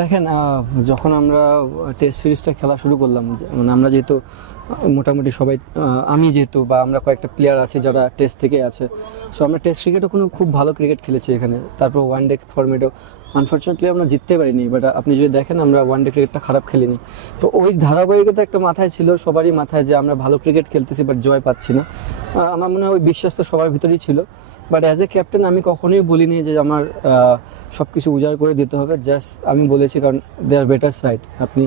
দেখেন যখন আমরা টেস্ট সিরিজটা খেলা শুরু করলাম মানে আমরা যেহেতু, মোটামুটি সবাই আমি যেহেতু বা আমরা কয়েকটা প্লেয়ার আছে যারা টেস্ট থেকে আছে সো আমরা টেস্ট ক্রিকেটও কোনো খুব ভালো ক্রিকেট খেলেছি এখানে। তারপর ওয়ান ডে ফর্মেটও আনফর্চুনেটলি আমরা জিততে পারিনি বাট আপনি যদি দেখেন, আমরা ওয়ান ডে ক্রিকেটটা খারাপ খেলিনি। তো ওই ধারাবাহিকতা একটা মাথায় ছিল, সবারই মাথায় যে আমরা ভালো ক্রিকেট খেলতেছি বাট জয় পাচ্ছি না। আমার মনে হয় ওই বিশ্বাস তো সবার ভিতরেই ছিল। বাট অ্যাজ এ ক্যাপ্টেন আমি কখনোই বলিনি যে আমার সব কিছু উজাড় করে দিতে হবে। জাস্ট আমি বলেছি কারণ দে আর বেটার সাইড আপনি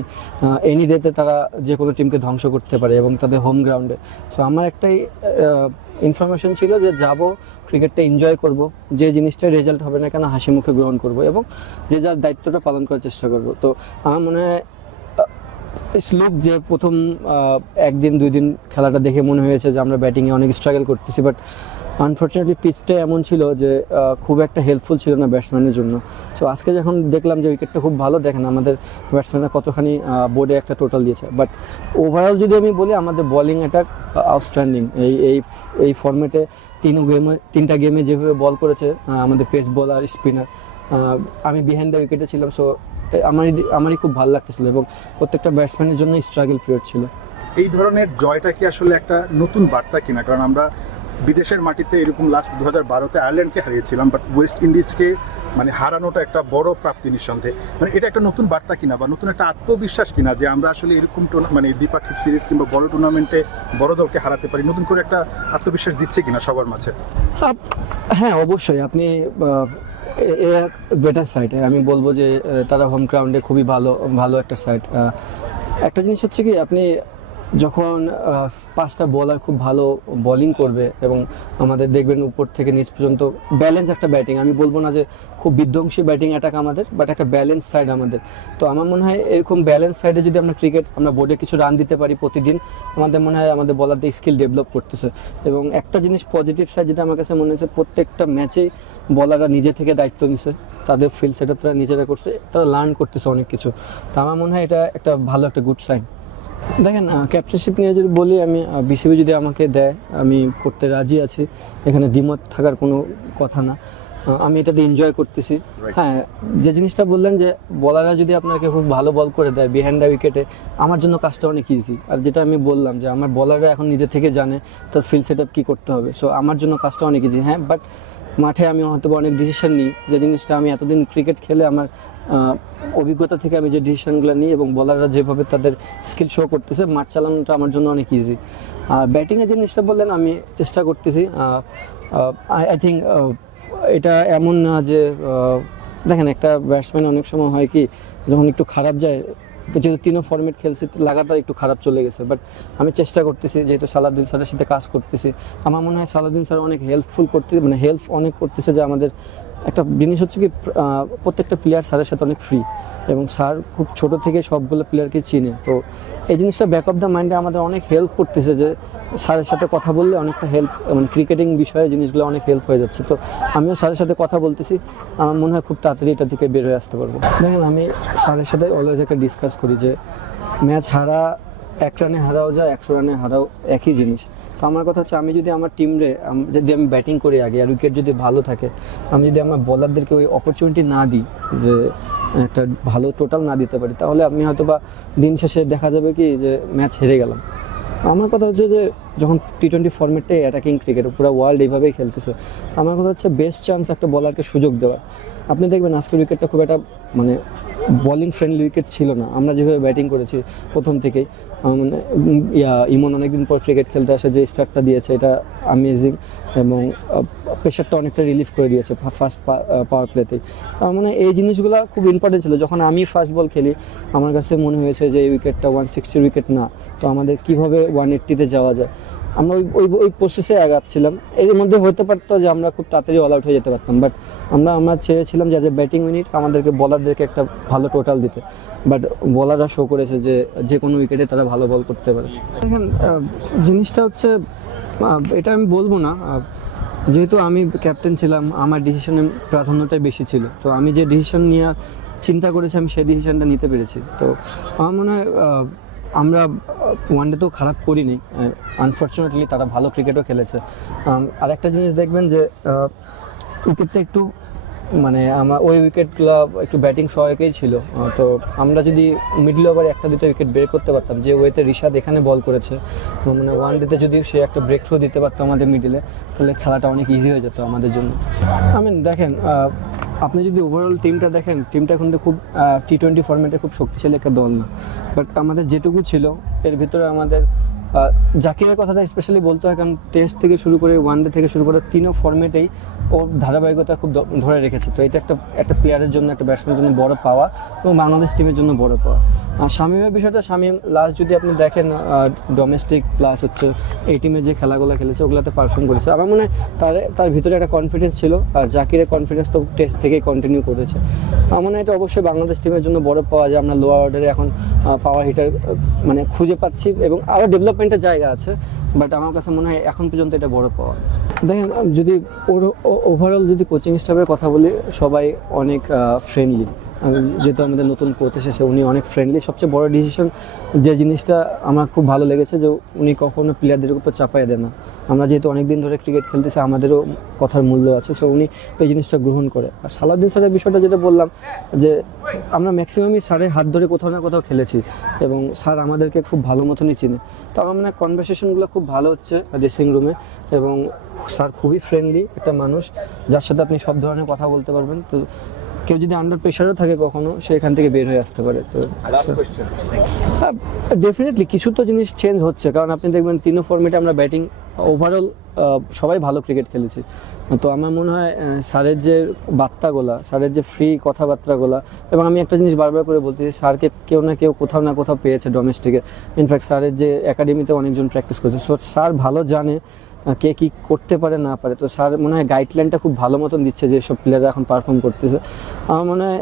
এনি ডেতে তারা যে কোনো টিমকে ধ্বংস করতে পারে এবং তাদের হোম গ্রাউন্ডে সো আমার একটাই ইনফরমেশন ছিল যে যাব, ক্রিকেটটা এনজয় করব। যে জিনিসটার রেজাল্ট হবে না কেন হাসি মুখে গ্রহণ করব এবং যে যার দায়িত্বটা পালন করার চেষ্টা করব। তো আমার মনে হয় শ্লোক যে প্রথম একদিন দুই দিন খেলাটা দেখে মনে হয়েছে যে আমরা ব্যাটিংয়ে অনেক স্ট্রাগল করতেছি বাট আনফর্চুনেটলি পিচটা এমন ছিল যে খুব একটা হেল্পফুল ছিল না ব্যাটসম্যানের জন্য। সো আজকে যখন দেখলাম যে উইকেটটা খুব ভালো, দেখেন আমাদের ব্যাটসম্যানরা কতখানি বোর্ডে একটা টোটাল দিয়েছে। বাট ওভারঅল যদি আমি বলি, আমাদের বোলিং অ্যাটাক আউটস্ট্যান্ডিং এই এই এই ফর্মেটে তিন গেমে তিনটা গেমে যেভাবে বল করেছে আমাদের পেস বলার স্পিনার আমি বিহাইন্ড দ্য উইকেটে ছিলাম। সো আমারই আমারই খুব ভালো লাগতেছিল এবং প্রত্যেকটা ব্যাটসম্যানের জন্য স্ট্রাগল পিরিয়ড ছিল। এই ধরনের জয়টা কি আসলে একটা নতুন বার্তা কিনা? কারণ আমরা বিদেশের মাটিতে এরকম লাস্ট দু হাজার বারোতে আয়ারল্যান্ডকে হারিয়েছিলাম বাট ওয়েস্ট ইন্ডিজকে মানে হারানোটা একটা বড় প্রাপ্তি নিঃসন্দেহে। মানে এটা একটা নতুন বার্তা কিনা বা নতুন একটা আত্মবিশ্বাস কিনা যে আমরা আসলে এরকম মানে দ্বিপাক্ষিক সিরিজ কিংবা বড় টুর্নামেন্টে বড় দলকে হারাতে পারি, নতুন করে একটা আত্মবিশ্বাস দিচ্ছে কিনা সবার মাঝে? হ্যাঁ অবশ্যই। আপনি বেটার সাইড আমি বলব যে তারা হোম গ্রাউন্ডে খুবই ভালো ভালো একটা সাইট একটা জিনিস হচ্ছে কি, আপনি যখন পাঁচটা বলার খুব ভালো বোলিং করবে এবং আমাদের দেখবেন উপর থেকে নিচ পর্যন্ত ব্যালেন্স একটা ব্যাটিং আমি বলব না যে খুব বিধ্বংসী ব্যাটিং অ্যাটাক আমাদের বাট একটা ব্যালেন্স সাইড আমাদের। তো আমার মনে হয় এরকম ব্যালেন্স সাইডে যদি আমরা ক্রিকেট আমরা বোর্ডে কিছু রান দিতে পারি প্রতিদিন, আমাদের মনে হয় আমাদের বলারদের স্কিল ডেভেলপ করতেছে। এবং একটা জিনিস পজিটিভ সাইড যেটা আমার কাছে মনে হয়েছে, প্রত্যেকটা ম্যাচেই বলাররা নিজে থেকে দায়িত্ব নিছে, তাদের ফিল্ড সেট তারা নিজেরা করছে, তারা লার্ন করতেছে অনেক কিছু। তো আমার মনে হয় এটা একটা ভালো, একটা গুড সাইন দেখেন ক্যাপ্টেনশিপ নিয়ে যদি বলি আমি বিসিবি যদি আমাকে দেয় আমি করতে রাজি আছি। এখানে দ্বিমত থাকার কোনো কথা না। আমি এটাতে এনজয় করতেছি। হ্যাঁ যে জিনিসটা বললেন যে বলাররা যদি আপনাকে খুব ভালো বল করে দেয় বিহাইন্ড দ্য উইকেটে আমার জন্য কাজটা অনেক ইজি আর যেটা আমি বললাম যে আমার বলাররা এখন নিজে থেকে জানে তার ফিল্ড সেট আপ কী করতে হবে। সো আমার জন্য কাজটা অনেক ইজি হ্যাঁ বাট মাঠে আমি হয়তো অনেক ডিসিশন নিই। যে জিনিসটা আমি এতদিন ক্রিকেট খেলে আমার অভিজ্ঞতা থেকে আমি যে ডিসিশনগুলো নিই এবং বলাররা যেভাবে তাদের স্কিল শো করতেছে, মাঠ চালানোটা আমার জন্য অনেক ইজি আর ব্যাটিংয়ের জিনিসটা বললেন, আমি চেষ্টা করতেছি। আই থিঙ্ক এটা এমন না যে দেখেন একটা ব্যাটসম্যান অনেক সময় হয় কি, যখন একটু খারাপ যায় যেহেতু তিনও ফর্মেট খেলছে লাগাতার একটু খারাপ চলে গেছে। বাট আমি চেষ্টা করতেছি, যেহেতু সালাদিন স্যারের সাথে কাজ করতেছি, আমার মনে হয় সালাদিন স্যার অনেক হেল্পফুল করতে মানে হেল্প অনেক করতেছে যে আমাদের একটা জিনিস হচ্ছে কি প্রত্যেকটা প্লেয়ার স্যারের সাথে অনেক ফ্রি এবং স্যার খুব ছোট থেকে সবগুলো প্লেয়ারকে চিনে। তো এই জিনিসটা ব্যাক অফ দ্য মাইন্ডে আমাদের অনেক হেল্প করতেছে যে স্যারের সাথে কথা বললে অনেকটা হেল্প মানে ক্রিকেটিং বিষয়ে জিনিসগুলো অনেক হেল্প হয়ে যাচ্ছে। তো আমিও স্যারের সাথে কথা বলতেছি, আমার মনে হয় খুব তাড়াতাড়ি এটা থেকে বের হয়ে আসতে পারব। দেখেন, আমি স্যারের সাথে অলওয়েজ একটা ডিসকাস করি যে ম্যাচ হারা এক রানে হারাও যায়, একশো রানে হারাও একই জিনিস। তো আমার কথা হচ্ছে, আমি যদি আমার টিমরে যদি আমি ব্যাটিং করি আগে আর উইকেট যদি ভালো থাকে, আমি যদি আমার বলারদেরকে ওই অপরচুনিটি না দিই, যে একটা ভালো টোটাল না দিতে পারি, তাহলে আমি হয়তো বা দিন শেষে দেখা যাবে কি যে ম্যাচ হেরে গেলাম। আমার কথা হচ্ছে যে, যখন টি টোয়েন্টি ফর্মেটটাই অ্যাটাকিং ক্রিকেট পুরো ওয়ার্ল্ড এইভাবেই খেলতেছে, আমার কথা হচ্ছে বেস্ট চান্স একটা বলারকে সুযোগ দেওয়া। আপনি দেখবেন আজকের উইকেটটা খুব একটা মানে বলিং ফ্রেন্ডলি উইকেট ছিল না। আমরা যেভাবে ব্যাটিং করেছি প্রথম থেকেই মানে ইয়া, ইমন অনেকদিন পর ক্রিকেট খেলতে আসে, যে স্টার্টটা দিয়েছে, এটা আমেজিং এবং প্রেশারটা অনেকটা রিলিফ করে দিয়েছে ফার্স্ট পাওয়ার প্লেতেই আমার মনে, এই জিনিসগুলো খুব ইম্পর্টেন্ট ছিল। যখন আমি ফার্স্ট বল খেলি, আমার কাছে মনে হয়েছে যে এই উইকেটটা ওয়ান সিক্সটির উইকেট না। তো আমাদের কীভাবে ওয়ান এইট্টিতে যাওয়া যায়? আমরা ওই ওই ওই প্রসেসে আগাচ্ছিলাম। এর মধ্যে হতে পারতো যে আমরা খুব তাড়াতাড়ি অল আউট হয়ে যেতে পারতাম বাট আমরা আমরা ছেড়েছিলাম যে ব্যাটিং ইউনিট আমাদেরকে বলারদেরকে একটা ভালো টোটাল দিতে। বাট বলাররা শো করেছে যে যে কোনো উইকেটে তারা ভালো বল করতে পারে। দেখেন জিনিসটা হচ্ছে এটা আমি বলব না যেহেতু আমি ক্যাপ্টেন ছিলাম, আমার ডিসিশনের প্রাধান্যটাই বেশি ছিল। তো আমি যে ডিসিশন নিয়ে চিন্তা করেছি, আমি সেই ডিসিশনটা নিতে পেরেছি। তো আমার মনে হয় আমরা ওয়ান ডে তো খারাপ করিনি। আনফর্চুনেটলি তারা ভালো ক্রিকেটও খেলেছে। আম, আর একটা জিনিস দেখবেন যে উইকেটটা একটু মানে আমার ওই উইকেটগুলো একটু ব্যাটিং সহায়কই ছিল। তো আমরা যদি মিডল ওভারে একটা দুটো উইকেট বের করতে পারতাম যে ওয়েতে রিশাদ এখানে বল করেছে মানে ওয়ান ডেতে যদি সে একটা ব্রেক থ্রো দিতে পারতো আমাদের মিডিলে তাহলে খেলাটা অনেক ইজি হয়ে যেত আমাদের জন্য। আই মিন দেখেন আপনি যদি ওভারঅল টিমটা দেখেন টিমটা কিন্তু খুব টি টোয়েন্টি ফর্মেটে খুব শক্তিশালী একটা দল না। বাট আমাদের যেটুকু ছিল, এর ভিতরে আমাদের জাকিরের কথাটা স্পেশালি বলতে হয়, কারণ টেস্ট থেকে শুরু করে ওয়ান ডে থেকে শুরু করে তিনও ফর্মেটেই ওর ধারাবাহিকতা খুব ধরে রেখেছে। তো এটা একটা একটা প্লেয়ারের জন্য, একটা ব্যাটসম্যানের জন্য বড় পাওয়া এবং বাংলাদেশ টিমের জন্য বড় পাওয়া। আর শামীমের বিষয়টা, শামীম লাস্ট যদি আপনি দেখেন ডোমেস্টিক প্লাস হচ্ছে এই টিমের যে খেলাগুলো খেলেছে, ওগুলোতে পারফর্ম করেছে। আমার মনে হয় তার তার ভিতরে একটা কনফিডেন্স ছিল, আর জাকিরের কনফিডেন্স তো টেস্ট থেকেই কন্টিনিউ করেছে। আমার মনে হয় এটা অবশ্যই বাংলাদেশ টিমের জন্য বড় পাওয়া যায়। আমরা লোয়ার অর্ডারে এখন পাওয়ার হিটার মানে খুঁজে পাচ্ছি এবং আরও ডেভেলপমেন্টের জায়গা আছে বাট আমার কাছে মনে হয় এখন পর্যন্ত এটা বড় পাওয়া দেখেন যদি ওর ওভারঅল যদি কোচিং স্টাফের কথা বলি, সবাই অনেক ফ্রেন্ডলি যেহেতু আমাদের নতুন কোচ এসেছে, উনি অনেক ফ্রেন্ডলি সবচেয়ে বড় ডিসিশন যে জিনিসটা আমার খুব ভালো লেগেছে যে উনি কখনো প্লেয়ারদের উপর চাপাই দেয় না। আমরা যেহেতু অনেক দিন ধরে ক্রিকেট খেলতেছি, আমাদেরও কথার মূল্য আছে। সো উনি এই জিনিসটা গ্রহণ করে। আর সালাউদ্দিন স্যারের বিষয়টা যেটা বললাম যে আমরা ম্যাক্সিমামই স্যারের হাত ধরে কোথাও না কোথাও খেলেছি এবং স্যার আমাদেরকে খুব ভালো মতনই চিনে। তো আমার মনে কনভারসেশনগুলো খুব ভালো হচ্ছে ড্রেসিং রুমে এবং স্যার খুবই ফ্রেন্ডলি একটা মানুষ, যার সাথে আপনি সব ধরনের কথা বলতে পারবেন। তো কেউ যদি আন্ডার প্রেশারও থাকে কখনো সে এখান থেকে বের হয়ে আসতে পারে তো ডেফিনেটলি কিছু তো জিনিস চেঞ্জ হচ্ছে কারণ আপনি দেখবেন তিনও ফর্মেটে আমরা ব্যাটিং ওভারঅল সবাই ভালো ক্রিকেট খেলেছি। তো আমার মনে হয় স্যারের যে বার্তাগুলা স্যারের যে ফ্রি কথাবার্তাগুলা এবং আমি একটা জিনিস বারবার করে বলতেছি স্যারকে কেউ না কেউ কোথাও না কোথাও পেয়েছে ডোমেস্টিকে ইনফ্যাক্ট স্যারের যে একাডেমিতে অনেকজন প্র্যাকটিস করছে। সো স্যার ভালো জানে কে কি করতে পারে, না পারে, তো স্যার মনে হয় গাইডলাইনটা খুব ভালো মতন দিচ্ছে যে সব প্লেয়াররা এখন পারফর্ম করতেছে। আমার মনে হয়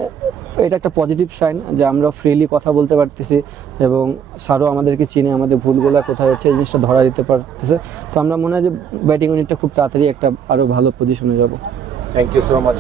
এটা একটা পজিটিভ সাইন যে আমরা ফ্রিলি কথা বলতে পারতেছি এবং স্যারও আমাদেরকে চিনে আমাদের ভুলগুলো কোথায় হচ্ছে, এই জিনিসটা ধরা দিতে পারতেছে। তো আমরা মনে হয় যে ব্যাটিং ইউনিটটা খুব তাড়াতাড়ি একটা আরও ভালো পজিশনে যাব। Thank you so much